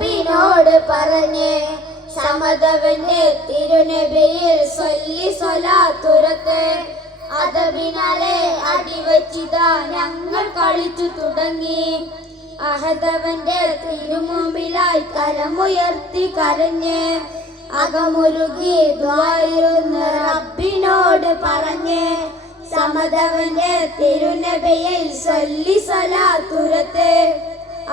റബ്ബിനോട് പറഞ്ഞ് സമതവന്റെ തിരുനബിയിൽ സ്വല്ലി സ്വലാത്തുരത്ത് അതബിനാലെ അടിവച്ചിതാ ഞങ്ങൾ കളിച്ചു തുടങ്ങി. അഹദവന്റെ തിരുമുമ്പിലായി കരമുയർത്തി കരഞ്ഞ് അകമുരുകി ദ്വായിരുന്ന് റബ്ബിനോട് പറഞ്ഞ് സമതവന്റെ തിരുനബിയിൽ സ്വല്ലി സ്വലാത്തുരത്ത്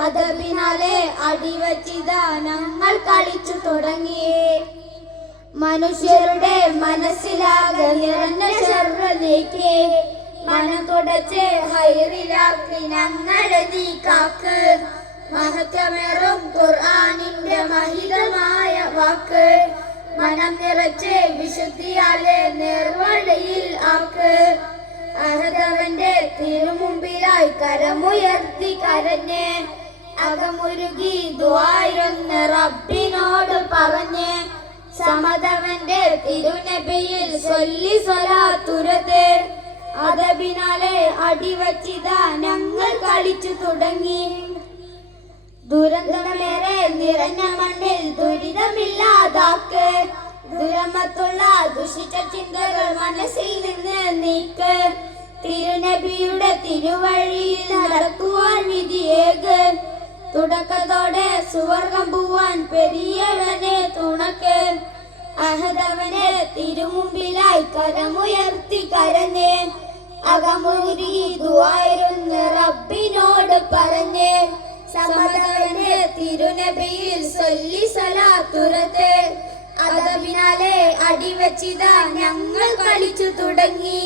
അതബിനാലെ അടിവച്ചിതാ ഞങ്ങൾ കളിച്ചു തുടങ്ങി. മനുഷ്യരുടെ മനസ്സിലാകെ നിറഞ്ഞ ശർറ് നീക്കി മനം തുടച്ച് ഹൈറിലാക്കി ഞങ്ങളെ നീ കാക്ക്. മഹത്വമേറും ഖുർആനിന്റെ മഹിതമായ വാക്ക് മനം നിറച്ച് വിശുദ്ധിയാലെ നേർവഴിയിൽ ആക്ക്. അഹദവന്റെ തിരുമുമ്പിലായി കരമുയർത്തി കരഞ്ഞ് അകമുരുകി ദുആയിരുന്ന് റബ്ബിനോട് പറഞ്ഞ് സമതവന്റെ തിരുനബിയിൽ സ്വല്ലി സ്വലാത്തുരത്ത് അതബിനാലെ അടിവച്ചിതാ ഞങ്ങൾ കളിച്ചു തുടങ്ങി. ദുരന്തമേറെ നിറഞ്ഞ മണ്ണിൽ ദുരിതമില്ലാതാക്ക്. ദുരമത്തുള്ള ദുഷിച്ച ചിന്തകൾ മനസ്സിൽ നിന്ന് നീക്ക്. തിരുനബിയുടെ തിരുവഴിയിൽ നടക്കുവാൻ വിധിയേക്. തുടക്കത്തോടെ സുവർഗം പോവാൻ പെരിയവനെ തുണക്ക്. അഹദവനെ തിരുമുമ്പിലായി കരമുയർത്തി കരഞ്ഞ് അകമുരുകി ദുആയിരുന്ന് റബ്ബിനോട് പറഞ്ഞ് സമതവന്റെ തിരുനബിയിൽ സ്വല്ലി സ്വലാത്തുരത്ത് അതബിനാലെ അടിവച്ചിതാ ഞങ്ങൾ കളിച്ചു തുടങ്ങി.